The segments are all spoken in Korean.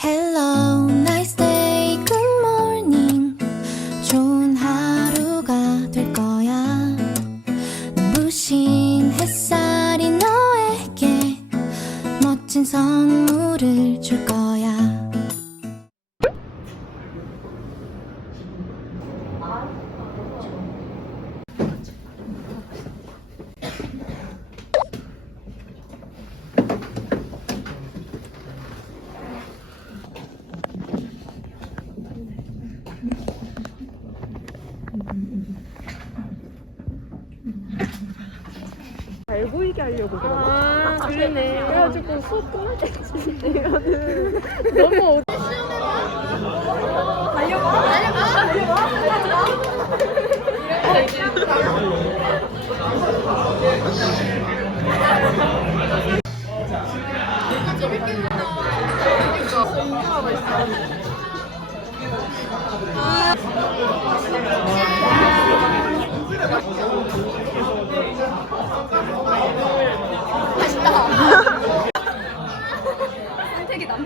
Hello, nice day, good morning. 좋은 하루가 될 거야. 눈부신 햇살이 너에게 멋진 선물을 줄 거야. 잘 보이게 하려고 그러나? 아, 그러네. 그래가지고 수업 때쯤 이거는 너무 선택이 남달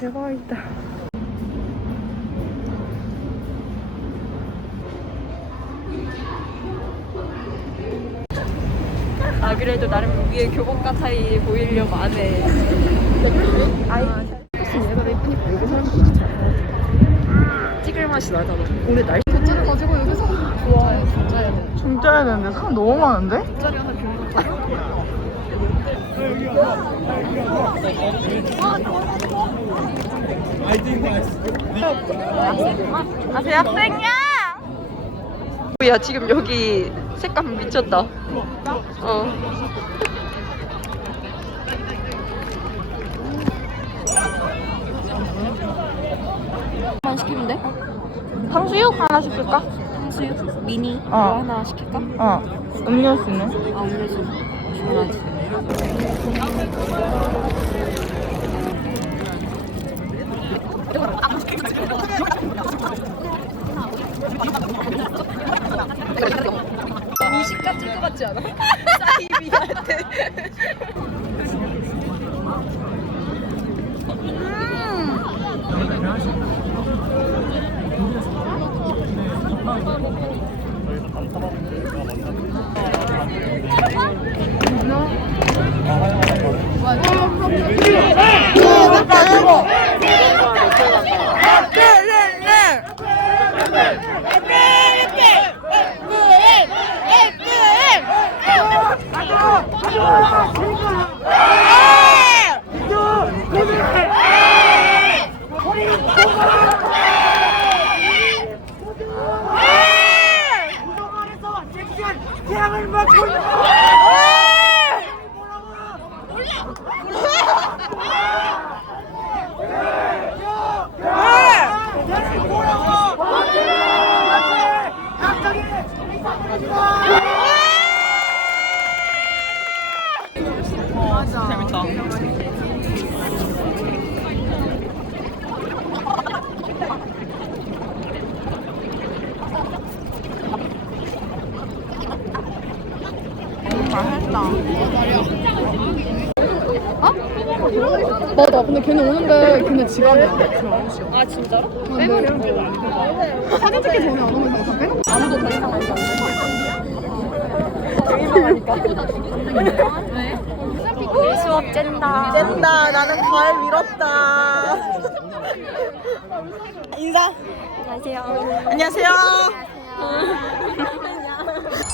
대박이다. 아 그래도 나름 위에 교복 같아이 보이려고 안 해. 아이 얘가 여기 잘 찍을 맛이 나잖아. 오늘 날씨 돗자리 가지고 여기서 좋아요. 진짜야 돼. 진짜 해야 되는데 사람 너무 많은데? 돗자리 하나 빌려. 아 세요 학생이야? 야 지금 여기 색감 미쳤다. 어. 만 시키면 돼? 탕수육 하나 시킬까? 탕수육 미니 어. 하나 시킬까? 어 음료수는? 아 음료수 주문하지. 무식가 찍것 같지 않아? 사이비한테. 맞아. 근데 걔네 오는데 걔네 지갑이야. 아 진짜로? 빼버려. 사진 찍기 전에 안 오면 다 빼놓고. 아무도 더 이상 알지 않아. 하니까. 수업 짠다. 뗀다 나는 과일 밀었다 인사 안녕하세요. 안녕하세요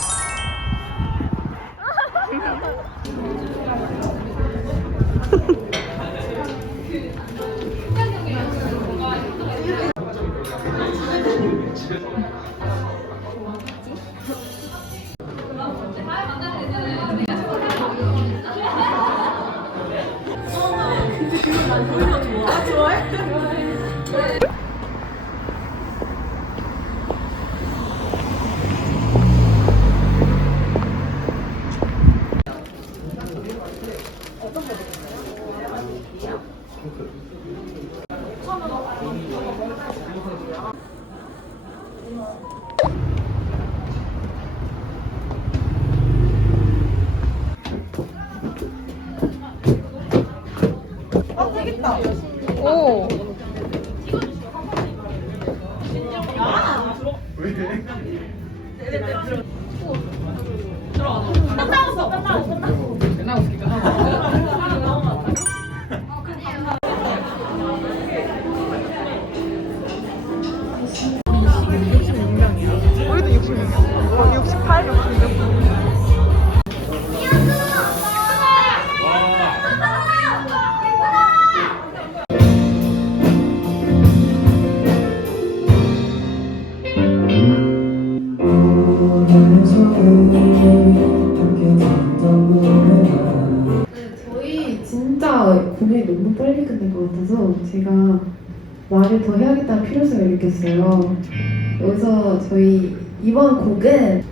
어떤 거 드릴까요? 오. 우리도 공연이 너무 빨리 끝날 것 같아서 제가 말을 더 해야겠다는 필요성을 느꼈어요. 여기서 저희 이번 곡은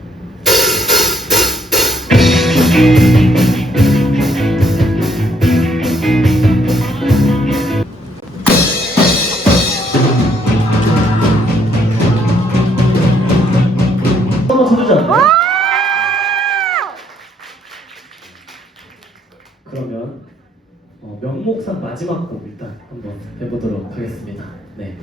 한번 쳐주자. 그러면 어, 명목상 마지막 곡 일단 한번 해보도록 하겠습니다. 네.